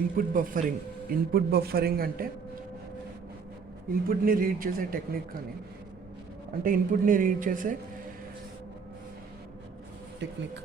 Input buffering అంటే ఇన్పుట్ని read చేసే technique కానీ అంటే ఇన్పుట్ని రీడ్ చేసే టెక్నిక్.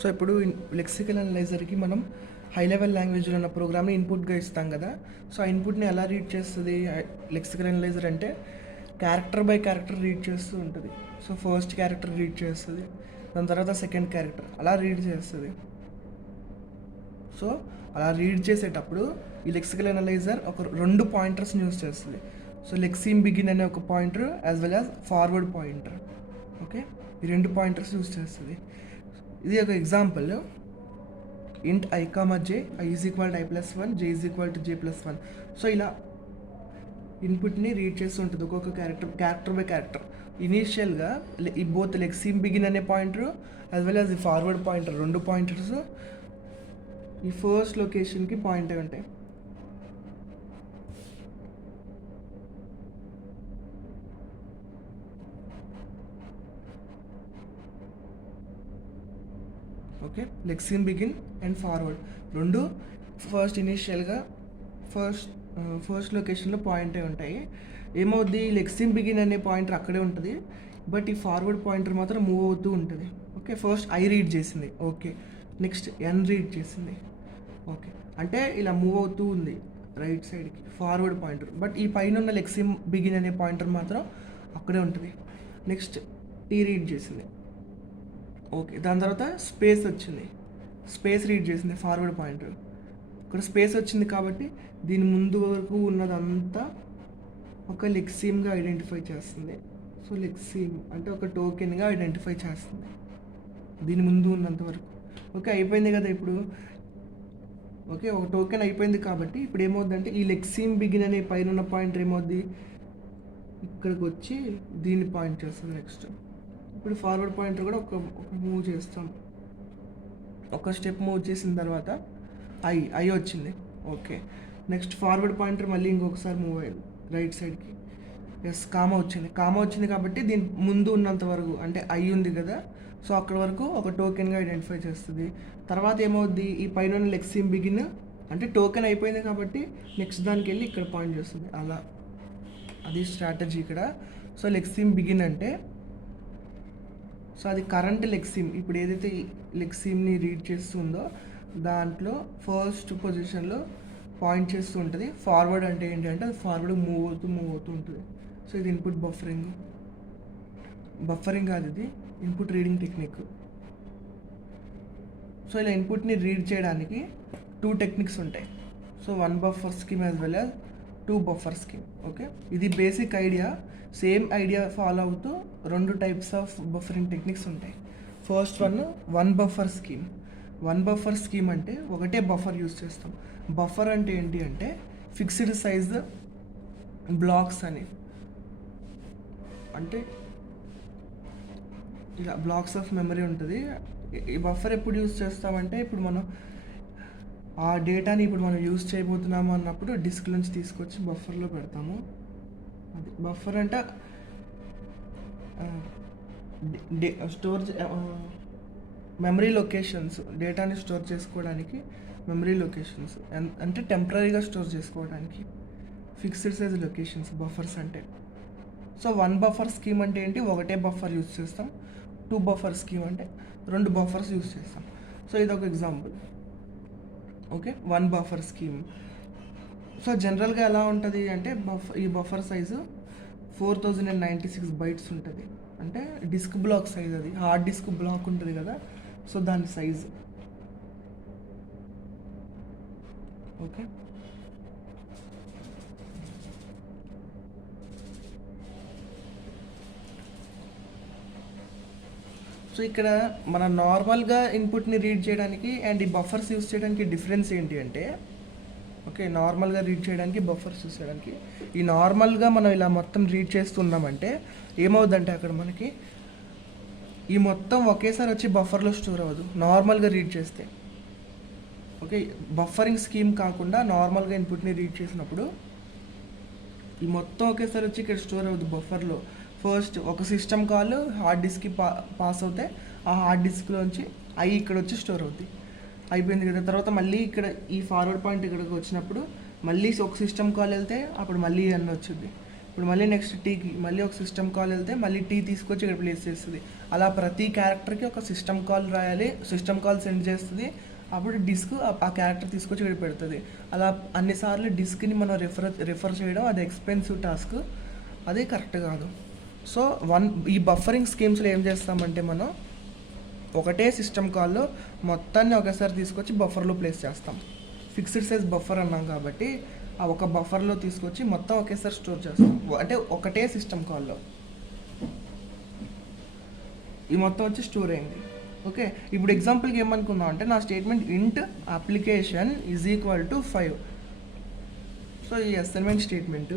సో ఇప్పుడు లెక్సికల్ అనలైజర్కి మనం హై లెవెల్ లాంగ్వేజ్లో ఉన్న ప్రోగ్రామ్ని ఇన్పుట్గా ఇస్తాం కదా. సో ఆ ఇన్పుట్ని ఎలా రీడ్ చేస్తుంది లెక్సికల్ అనలైజర్ అంటే క్యారెక్టర్ బై క్యారెక్టర్ రీడ్ చేస్తూ ఉంటుంది. సో ఫస్ట్ క్యారెక్టర్ రీడ్ చేస్తుంది, దాని తర్వాత సెకండ్ క్యారెక్టర్ అలా రీడ్ చేస్తుంది. సో అలా రీడ్ చేసేటప్పుడు ఈ లెక్సికల్ అనలైజర్ ఒక 2 పాయింటర్స్ని యూస్ చేస్తుంది. సో లెక్సిమ్ బిగిన్ అనే ఒక pointer as well as forward pointer. Okay, ఈ 2 పాయింటర్స్ యూస్ చేస్తుంది. ఇది ఒక ఎగ్జాంపుల్. ఇంట్ i, j, i is equal to i+1, j is equal to j+1. So ఇలా ఇన్పుట్ని రీడ్ చేస్తూ ఉంటుంది ఒక్కొక్క క్యారెక్టర్ బై క్యారెక్టర్. ఇనీషియల్గా ఈ బోత్ లెక్సిమ్ బిగిన్ అనే పాయింటర్ యాజ్ వెల్ యాజ్ ఈ ఫార్వర్డ్ పాయింటర్ 2 పాయింటర్స్ ఈ ఫస్ట్ లొకేషన్కి పాయింట్ అయి ఉంటాయి. Okay, lexeme begin and forward 2 first ఇనీషియల్గా ఫస్ట్ లొకేషన్లో పాయింట్ అయి ఉంటాయి. ఏమవుద్ది, లెక్సిమ్ బిగిన్ అనే పాయింటర్ అక్కడే ఉంటుంది, బట్ ఈ ఫార్వర్డ్ పాయింటర్ మాత్రం మూవ్ అవుతూ ఉంటుంది. ఓకే, ఫస్ట్ ఐ రీడ్ చేసింది, ఓకే, నెక్స్ట్ ఎన్ రీడ్ చేసింది, ఓకే, అంటే ఇలా మూవ్ అవుతూ ఉంది రైట్ సైడ్కి ఫార్వర్డ్ పాయింటర్. బట్ ఈ పైన ఉన్న లెక్సిమ్ బిగిన్ అనే పాయింటర్ మాత్రం అక్కడే ఉంటుంది. నెక్స్ట్ టీ రీడ్ చేసింది, ఓకే, దాని తర్వాత స్పేస్ వచ్చింది, స్పేస్ రీడ్ చేసింది ఫార్వర్డ్ పాయింటర్. ఇక్కడ స్పేస్ వచ్చింది కాబట్టి దీని ముందు వరకు ఉన్నదంతా ఒక లెక్సిమ్గా ఐడెంటిఫై చేస్తుంది. సో లెక్సిమ్ అంటే ఒక టోకెన్గా ఐడెంటిఫై చేస్తుంది దీని ముందు ఉన్నంత వరకు. ఓకే, అయిపోయింది కదా ఇప్పుడు. ఓకే, ఒక టోకెన్ అయిపోయింది కాబట్టి ఇప్పుడు ఏమవుద్దంటే ఈ లెక్సిమ్ బిగిన్ అనే పైన ఉన్న పాయింటర్ ఏమవుద్ది, ఇక్కడికి వచ్చి దీన్ని పాయింట్ చేస్తుంది. నెక్స్ట్ ఇప్పుడు ఫార్వర్డ్ పాయింటర్ కూడా ఒక మూవ్ చేస్తాం. ఒక స్టెప్ మూవ్ చేసిన తర్వాత ఐ వచ్చింది, ఓకే, నెక్స్ట్ ఫార్వర్డ్ పాయింటర్ మళ్ళీ ఇంకొకసారి మూవ్ అయ్యింది రైట్ సైడ్కి. ఎస్, కామా వచ్చింది కాబట్టి దీని ముందు ఉన్నంత వరకు అంటే ఐ ఉంది కదా, సో అక్కడ వరకు ఒక టోకెన్గా ఐడెంటిఫై చేస్తుంది. తర్వాత ఏమవుద్ది, ఈ పైన లెక్సిమ్ బిగిన్ అంటే టోకెన్ అయిపోయింది కాబట్టి నెక్స్ట్ దానికి వెళ్ళి ఇక్కడ పాయింట్ చేస్తుంది. అలా అది స్ట్రాటజీ ఇక్కడ. సో లెక్సిమ్ బిగిన్ అంటే సో అది కరెంట్ లెక్సిమ్, ఇప్పుడు ఏదైతే లెక్సిమ్ని రీడ్ చేస్తుందో దాంట్లో ఫస్ట్ పొజిషన్లో పాయింట్ చేస్తూ ఉంటుంది. ఫార్వర్డ్ అంటే ఏంటి అంటే అది ఫార్వర్డ్ మూవ్ అవుతూ ఉంటుంది. సో ఇది ఇన్పుట్ బఫరింగ్ కాదు, ఇది ఇన్పుట్ రీడింగ్ టెక్నిక్. సో ఇలా ఇన్పుట్ని రీడ్ చేయడానికి 2 టెక్నిక్స్ ఉంటాయి. So 1 buffer scheme as well as 2 buffer scheme. Okay, ఇది basic idea. Same idea follow అవుతూ 2 టైప్స్ ఆఫ్ బఫరింగ్ టెక్నిక్స్ ఉంటాయి. First one 1 buffer scheme. 1 buffer scheme అంటే ఒకటే బఫర్ యూజ్ చేస్తాం. Buffer అంటే ఏంటి అంటే ఫిక్స్డ్ సైజ్ బ్లాక్స్ అని, అంటే ఇలా బ్లాక్స్ ఆఫ్ మెమరీ ఉంటుంది. ఈ బఫర్ ఎప్పుడు యూజ్ చేస్తామంటే ఇప్పుడు మనం ఆ డేటాని ఇప్పుడు మనం యూజ్ చేయబోతున్నాము అన్నప్పుడు డిస్క్ నుంచి తీసుకొచ్చి బఫర్లో పెడతాము. అది బఫర్ అంటే స్టోర్ మెమరీ లొకేషన్స్, డేటాని స్టోర్ చేసుకోవడానికి మెమరీ లొకేషన్స్ అంటే టెంపరీగా స్టోర్ చేసుకోవడానికి ఫిక్స్డ్ సైజ్ లొకేషన్స్ బఫర్స్ అంటే. సో 1 బఫర్ స్కీమ్ అంటే ఏంటి, ఒకటే బఫర్ యూజ్ చేస్తాం. 2 బఫర్ స్కీమ్ అంటే 2 బఫర్స్ యూజ్ చేస్తాం. సో ఇది ఒక example. Okay, 1 buffer scheme. So జనరల్గా ఎలా ఉంటుంది అంటే ఈ బఫర్ సైజు 4096 బైట్స్ ఉంటుంది. అంటే డిస్క్ బ్లాక్ సైజ్, అది హార్డ్ డిస్క్ బ్లాక్ ఉంటుంది కదా, సో దాని సైజు. ఓకే, సో ఇక్కడ మన నార్మల్గా ఇన్పుట్ని రీడ్ చేయడానికి అండ్ ఈ బఫర్స్ యూస్ చేయడానికి డిఫరెన్స్ ఏంటి అంటే, ఓకే, నార్మల్గా రీడ్ చేయడానికి బఫర్స్ యూస్ చేయడానికి, ఈ నార్మల్గా మనం ఇలా మొత్తం రీడ్ చేస్తున్నామంటే ఏమవుద్దంటే అక్కడ మనకి ఈ మొత్తం ఒకేసారి వచ్చి బఫర్లో స్టోర్ అవ్వదు నార్మల్గా రీడ్ చేస్తే. ఓకే, బఫరింగ్ స్కీమ్ కాకుండా నార్మల్గా ఇన్పుట్ని రీడ్ చేసినప్పుడు ఈ మొత్తం ఒకేసారి వచ్చి ఇక్కడ స్టోర్ అవ్వదు బఫర్లో. ఫస్ట్ ఒక సిస్టమ్ కాల్ హార్డ్ డిస్క్కి పాస్ అవుతే ఆ హార్డ్ డిస్క్లోంచి ఐ ఇక్కడ వచ్చి స్టోర్ అవుద్ది. అయిపోయింది కదా. తర్వాత మళ్ళీ ఇక్కడ ఈ ఫార్వర్డ్ పాయింట్ ఇక్కడికి వచ్చినప్పుడు మళ్ళీ ఒక సిస్టమ్ కాల్ వెళ్తే అప్పుడు మళ్ళీ అన్న వచ్చింది. ఇప్పుడు మళ్ళీ నెక్స్ట్ టీకి మళ్ళీ ఒక సిస్టమ్ కాల్ వెళ్తే మళ్ళీ టీ తీసుకొచ్చి ఇక్కడ ప్లేస్ చేస్తుంది. అలా ప్రతి క్యారెక్టర్కి ఒక సిస్టమ్ కాల్ రాయాలి, సిస్టమ్ కాల్ సెండ్ చేస్తుంది. అప్పుడు డిస్క్ ఆ క్యారెక్టర్ తీసుకొచ్చి ఇక్కడ పెడుతుంది. అలా అన్నిసార్లు డిస్క్ని మనం రిఫర్ చేయడం అది ఎక్స్పెన్సివ్ టాస్క్, అది కరెక్ట్ కాదు. సో ఈ బఫరింగ్ స్కీమ్స్లో ఏం చేస్తామంటే మనం ఒకటే సిస్టమ్ కాల్లో మొత్తాన్ని ఒకేసారి తీసుకొచ్చి బఫర్లో ప్లేస్ చేస్తాం. ఫిక్స్డ్ సైజ్ బఫర్ అన్నాం కాబట్టి ఆ ఒక బఫర్లో తీసుకొచ్చి మొత్తం ఒకేసారి స్టోర్ చేస్తాం, అంటే ఒకటే సిస్టమ్ కాల్లో ఈ మొత్తం వచ్చి స్టోర్ అయింది. ఓకే, ఇప్పుడు ఎగ్జాంపుల్కి ఏమనుకున్నాం అంటే నా స్టేట్మెంట్ ఇంట్ application is equal to 5. So ఈ అసైన్మెంట్ స్టేట్మెంట్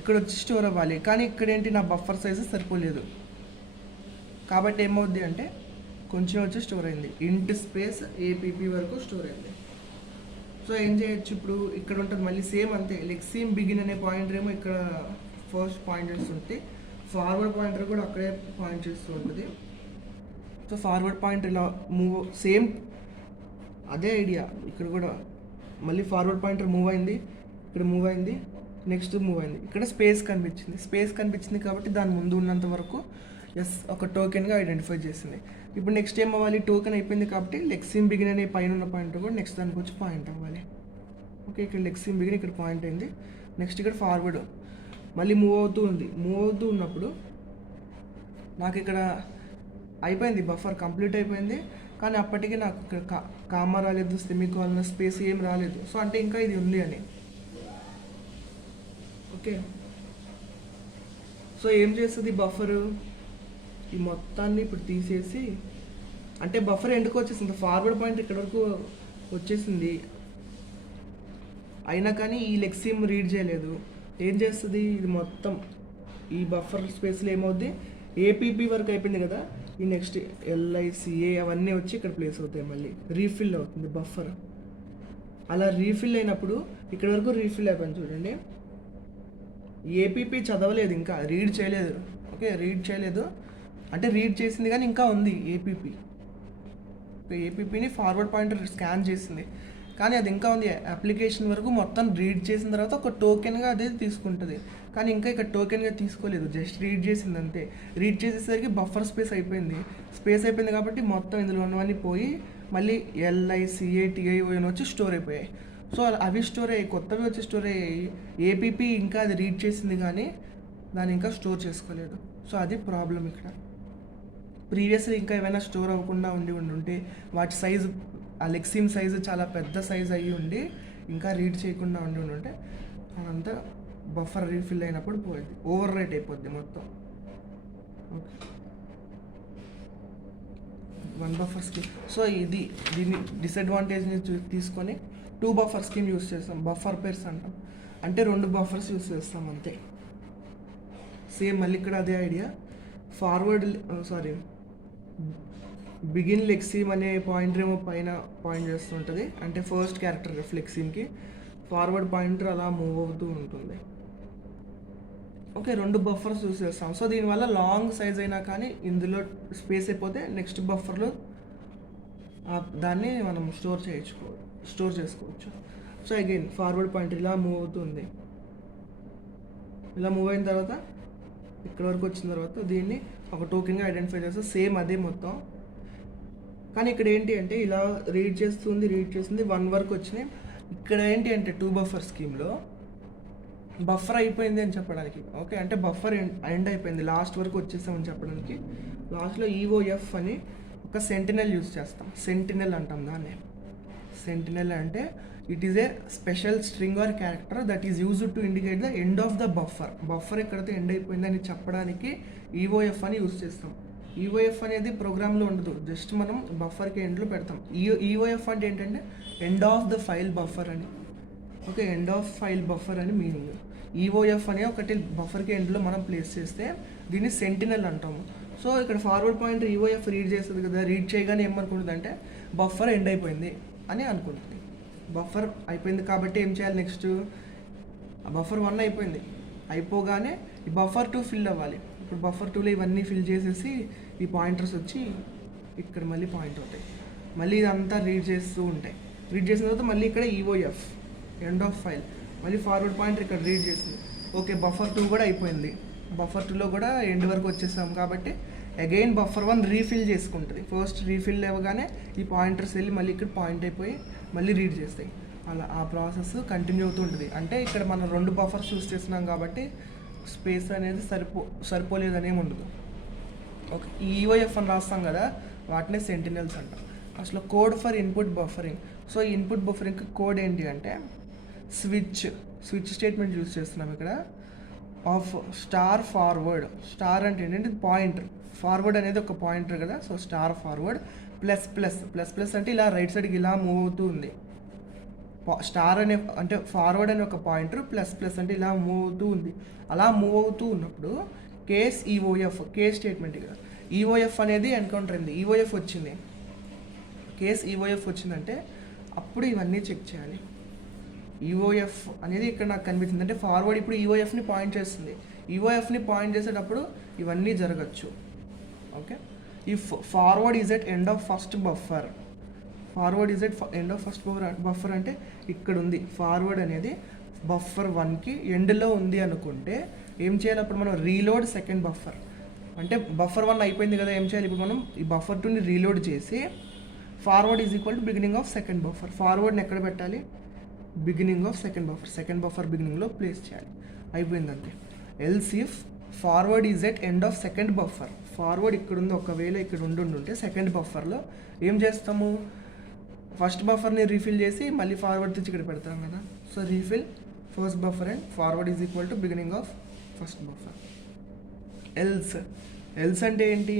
ఇక్కడ వచ్చి స్టోర్ అవ్వాలి, కానీ ఇక్కడ ఏంటి నా బఫర్ సైజు సరిపోలేదు కాబట్టి ఏమవుద్ది అంటే కొంచెం వచ్చి స్టోర్ అయింది. ఇంట్ స్పేస్ ఏపీపీ వరకు స్టోర్ అయింది. సో ఏం చేయొచ్చు ఇప్పుడు ఇక్కడ ఉంటుంది మళ్ళీ సేమ్ అంతే. లెక్సీమ్ బిగిన్ అనే పాయింటర్ ఏమో ఇక్కడ ఫస్ట్ పాయింట్ చేస్తుంటే ఫార్వర్డ్ పాయింటర్ కూడా అక్కడే పాయింట్ చేస్తూ ఉంటుంది. సో ఫార్వర్డ్ పాయింటర్ ఇలా మూవ్ సేమ్ అదే ఐడియా ఇక్కడ కూడా మళ్ళీ ఫార్వర్డ్ పాయింటర్ మూవ్ అయింది, ఇక్కడ మూవ్ అయింది, నెక్స్ట్ మూవ్ అయింది, ఇక్కడ స్పేస్ కనిపించింది కాబట్టి దాని ముందు ఉన్నంత వరకు ఒక టోకెన్గా ఐడెంటిఫై చేసింది. ఇప్పుడు నెక్స్ట్ ఏం అవ్వాలి, టోకెన్ అయిపోయింది కాబట్టి లెక్సీమ్ బిగిన్ అనే పైన ఉన్న పాయింట్ కూడా నెక్స్ట్ దానికి వచ్చి పాయింట్ అవ్వాలి. ఓకే, ఇక్కడ లెక్సీమ్ బిగిన్ ఇక్కడ పాయింట్ అయింది, నెక్స్ట్ ఇక్కడ ఫార్వర్డ్ మళ్ళీ మూవ్ అవుతూ ఉన్నప్పుడు నాకు ఇక్కడ అయిపోయింది, బఫర్ కంప్లీట్ అయిపోయింది, కానీ అప్పటికి నాకు ఇక్కడ కామా రాలేదు, సెమీకోలన్ స్పేస్ ఏం రాలేదు. సో అంటే ఇంకా ఇది ఉంది అని. ఓకే, సో ఏం చేస్తుంది బఫరు, ఈ మొత్తాన్ని ఇప్పుడు తీసేసి, అంటే బఫర్ ఎందుకు వచ్చేసింది, ఫార్వర్డ్ పాయింట్ ఇక్కడ వరకు వచ్చేసింది అయినా కానీ ఈ లెక్సీమ్ రీడ్ చేయలేదు. ఏం చేస్తుంది, ఇది మొత్తం ఈ బఫర్ స్పేస్లో ఏమవుద్ది, ఏపీపీ వరకు అయిపోయింది కదా, ఈ నెక్స్ట్ ఎల్ఐసిఏ అవన్నీ వచ్చి ఇక్కడ ప్లేస్ అవుతాయి, మళ్ళీ రీఫిల్ అవుతుంది బఫర్. అలా రీఫిల్ అయినప్పుడు ఇక్కడ వరకు రీఫిల్ అయిపోయింది చూడండి. ఏపీపీ చదవలేదు, ఇంకా రీడ్ చేయలేదు. ఓకే, రీడ్ చేయలేదు అంటే రీడ్ చేసింది కానీ ఇంకా ఉంది ఏపీపీ. ఏపీపీని ఫార్వర్డ్ పాయింటర్ స్కాన్ చేసింది కానీ అది ఇంకా ఉంది. అప్లికేషన్ వరకు మొత్తం రీడ్ చేసిన తర్వాత ఒక టోకెన్గా అదే తీసుకుంటుంది, కానీ ఇంకా ఇక్కడ టోకెన్గా తీసుకోలేదు, జస్ట్ రీడ్ చేసింది అంతే. రీడ్ చేసేసరికి బఫర్ స్పేస్ అయిపోయింది కాబట్టి మొత్తం ఇందులో ఉన్నవన్నీ పోయి మళ్ళీ LICATIO అని వచ్చి స్టోర్ అయిపోయాయి. సో అవి స్టోర్ అయ్యాయి, కొత్తవి వచ్చి స్టోర్ అయ్యాయి. ఏపీపీ ఇంకా అది రీడ్ చేసింది కానీ దాన్ని ఇంకా స్టోర్ చేసుకోలేదు. సో అది ప్రాబ్లం ఇక్కడ. ప్రీవియస్లీ ఇంకా ఏమైనా స్టోర్ అవ్వకుండా ఉంటే వాటి సైజు ఆ లెక్సీమ్ సైజు చాలా పెద్ద సైజు అయ్యి ఉండి ఇంకా రీడ్ చేయకుండా ఉంటే అదంతా బఫర్ రీఫిల్ అయినప్పుడు పోయింది, ఓవర్ రైట్ అయిపోద్ది మొత్తం. Okay, 1 buffer scheme. సో దీన్ని డిసడ్వాంటేజ్ని తీసుకొని 2 బఫర్ స్కీమ్ యూస్ చేస్తాం, బఫర్ పేర్స్ అంటాం, అంటే 2 బఫర్స్ యూస్ చేస్తాం అంతే. సేమ్ మళ్ళీ ఇక్కడ అదే ఐడియా. బిగిన్ లెక్సీమ్ అనే పాయింటర్ ఏమో పైన పాయింట్ చేస్తుంటుంది, అంటే ఫస్ట్ క్యారెక్టర్ లెక్సీమ్కి. ఫార్వర్డ్ పాయింటర్ అలా మూవ్ అవుతూ ఉంటుంది. ఓకే, 2 బఫర్స్ యూస్ చేస్తాం. సో దీనివల్ల లాంగ్ సైజ్ అయినా కానీ ఇందులో స్పేస్ అయిపోతే నెక్స్ట్ బఫర్లో దాన్ని మనం స్టోర్ చేసుకోవచ్చు. సో అగైన్ ఫార్వర్డ్ పాయింటర్ ఇలా మూవ్ అవుతుంది, ఇలా మూవ్ అయిన తర్వాత ఇక్కడ వరకు వచ్చిన తర్వాత దీన్ని ఒక టోకెన్గా ఐడెంటిఫై చేస్తే సేమ్ అదే మొత్తం. కానీ ఇక్కడ ఏంటి అంటే ఇలా రీడ్ చేస్తుంది 1 వరకు వచ్చినాయి. ఇక్కడ ఏంటి అంటే 2 బఫర్ స్కీమ్లో బఫర్ అయిపోయింది అని చెప్పడానికి. ఓకే, అంటే బఫర్ ఎండ్ అయిపోయింది, లాస్ట్ వరకు వచ్చేసామని చెప్పడానికి లాస్ట్లో EOF అని ఒక సెంటినల్ యూజ్ చేస్తాం. సెంటినల్ అంటాం దాన్ని. సెంటినల్ అంటే it is a special string or character that is used to indicate the end of the buffer ఎక్కడైతే ఎండ్ అయిపోయిందని చెప్పడానికి EOF అని యూజ్ చేస్తాం. EOF అనేది ప్రోగ్రామ్లో ఉండదు, జస్ట్ మనం బఫర్కి ఎండ్లో పెడతాం. EOF అంటే ఏంటంటే end of the file buffer అని. Okay, end of file buffer అని మీనింగ్. EOF అనే ఒకటి బఫర్కి ఎండ్లో మనం ప్లేస్ చేస్తే దీన్ని సెంటినల్ అంటాము. సో ఇక్కడ ఫార్వర్డ్ పాయింట్ EOF రీడ్ చేస్తుంది కదా, రీడ్ చేయగానే ఏమనుకుంటుంది అంటే బఫర్ ఎండ్ అయిపోయింది అని అనుకుంటుంది. బఫర్ అయిపోయింది కాబట్టి ఏం చేయాలి, నెక్స్ట్ బఫర్ 1 అయిపోయింది, అయిపోగానే ఈ బఫర్ 2 ఫిల్ అవ్వాలి. ఇప్పుడు బఫర్ 2లో ఇవన్నీ ఫిల్ చేసేసి ఈ పాయింటర్స్ వచ్చి ఇక్కడ మళ్ళీ పాయింట్ అవుతాయి. మళ్ళీ ఇదంతా రీడ్ చేస్తూ ఉంటాయి. రీడ్ చేసిన తర్వాత మళ్ళీ ఇక్కడ ఈఓఎఫ్ ఎండ్ ఆఫ్ ఫైల్, మళ్ళీ ఫార్వర్డ్ పాయింటర్ ఇక్కడ రీడ్ చేసింది. ఓకే, బఫర్ 2 కూడా అయిపోయింది. బఫర్ 2లో కూడా ఎండ్ వరకు వచ్చేసాం కాబట్టి అగైన్ బఫర్ 1 రీఫిల్ చేసుకుంటుంది. ఫస్ట్ రీఫిల్ అవ్వగానే ఈ పాయింటర్స్ వెళ్ళి మళ్ళీ ఇక్కడ పాయింట్ అయిపోయి మళ్ళీ రీడ్ చేస్తాయి. అలా ఆ ప్రాసెస్ కంటిన్యూ అవుతూ ఉంటుంది. అంటే ఇక్కడ మనం 2 బఫర్స్ చూస్ చేస్తున్నాం కాబట్టి స్పేస్ అనేది సరిపోలేదనే ఉండదు. ఓకే, ఈ ఈఓఎఫ్ అని రాస్తాం కదా, వాటినే సెంటినల్స్ అంటాం. అసలు code for input buffering. So ఈ ఇన్పుట్ బఫరింగ్ కోడ్ ఏంటి అంటే స్విచ్ స్టేట్మెంట్ యూజ్ చేస్తున్నాం ఇక్కడ. ఆఫ్ స్టార్ ఫార్వర్డ్, స్టార్ అంటే ఏంటంటే పాయింటర్, ఫార్వర్డ్ అనేది ఒక పాయింటర్ కదా. సో స్టార్ ఫార్వర్డ్ ప్లస్ అంటే ఇలా రైట్ సైడ్కి ఇలా మూవ్ అవుతూ ఉంది. స్టార్ అనే అంటే ఫార్వర్డ్ అనే ఒక పాయింటర్, ప్లస్ అంటే ఇలా మూవ్ అవుతూ ఉంది. అలా మూవ్ అవుతూ ఉన్నప్పుడు కేస్ ఈఓఎఫ్, కేస్ స్టేట్మెంట్ కదా, ఈఓఎఫ్ అనేది ఎన్కౌంటర్ అయింది. ఈఓఎఫ్ వచ్చింది, కేస్ ఈఓఎఫ్ వచ్చిందంటే అప్పుడు ఇవన్నీ చెక్ చేయాలి. ఈఓఎఫ్ అనేది ఇక్కడ నాకు కనిపించింది అంటే ఫార్వర్డ్ ఇప్పుడు ఈఓఎఫ్ని పాయింట్ చేస్తుంది. ఈఓఎఫ్ని పాయింట్ చేసేటప్పుడు ఇవన్నీ జరగచ్చు. ఓకే, ఈ forward is at end of first buffer. Forward is at end of first buffer అంటే ఇక్కడ ఉంది. ఫార్వర్డ్ అనేది బఫర్ 1కి ఎండ్లో ఉంది అనుకుంటే ఏం చేయాలి, అప్పుడు మనం రీలోడ్ సెకండ్ బఫర్. అంటే బఫర్ 1 అయిపోయింది కదా, ఏం చేయాలి ఇప్పుడు మనం ఈ బఫర్ 2ని రీలోడ్ చేసి forward is equal to beginning of second buffer. ఫార్వర్డ్ని ఎక్కడ పెట్టాలి, బిగినింగ్ ఆఫ్ సెకండ్ బఫర్ బిగినింగ్లో ప్లేస్ చేయాలి. అయిపోయింది అంతే. Else if forward is at end of second buffer, forward ఇక్కడ ఉంది, ఒకవేళ ఇక్కడ ఉంటే సెకండ్ బఫర్లో ఏం చేస్తాము, ఫస్ట్ బఫర్ని రీఫిల్ చేసి మళ్ళీ ఫార్వర్డ్ తెచ్చి ఇక్కడ పెడతాం కదా. So refill first buffer and forward is equal to beginning of first buffer. Else అంటే ఏంటి,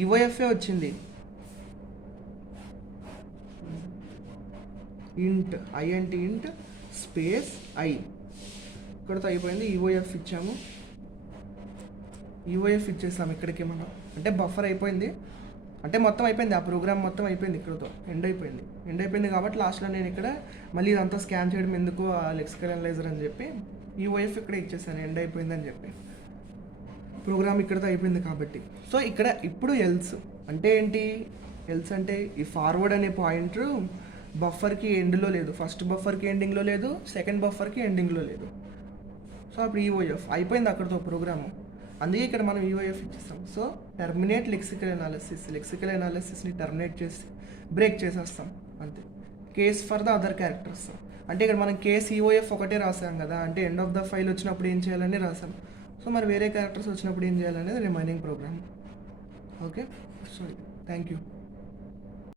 ఈఓఎఫ్ఏ వచ్చింది, ఇంట్ ఐ అంటే ఇంట్ స్పేస్ ఐ, ఇక్కడతో అయిపోయింది. ఈఓఎఫ్ ఇచ్చాము, ఈఓఎఫ్ ఇచ్చేస్తాం ఇక్కడికి మనం. అంటే బఫర్ అయిపోయింది, అంటే మొత్తం అయిపోయింది, ఆ ప్రోగ్రామ్ మొత్తం అయిపోయింది, ఇక్కడతో ఎండ్ అయిపోయింది కాబట్టి లాస్ట్లో నేను ఇక్కడ మళ్ళీ ఇదంతా స్కాన్ చేయడం ఎందుకు, ఆ లెక్సికల్ అనలైజర్ అని చెప్పి ఈఓఎఫ్ ఇక్కడ ఇచ్చేసాను, ఎండ్ అయిపోయింది అని చెప్పి. ప్రోగ్రామ్ ఇక్కడతో అయిపోయింది కాబట్టి. సో ఇక్కడ ఇప్పుడు ఎల్స్ అంటే ఏంటి, ఎల్స్ అంటే ఈ ఫార్వర్డ్ అనే పాయింటర్ బఫర్కి ఎండ్లో లేదు, ఫస్ట్ బఫర్కి ఎండింగ్లో లేదు, సెకండ్ బఫర్కి ఎండింగ్లో లేదు. సో అప్పుడు ఈఓఎఫ్ అయిపోయింది అక్కడితో ప్రోగ్రాము. అందుకే ఇక్కడ మనం ఈఓఎఫ్ ఇచ్చేస్తాం. సో టర్మినేట్ లెక్సికల్ అనాలిసిస్ని టర్మినేట్ చేసి బ్రేక్ చేసేస్తాం అంతే. Case for the other characters అంటే ఇక్కడ మనం కేస్ ఈఓఎఫ్ ఒకటే రాసాం కదా, అంటే ఎండ్ ఆఫ్ ద ఫైల్ వచ్చినప్పుడు ఏం చేయాలని రాసాం. సో మరి వేరే క్యారెక్టర్స్ వచ్చినప్పుడు ఏం చేయాలనేది remaining program. Okay, so thank you.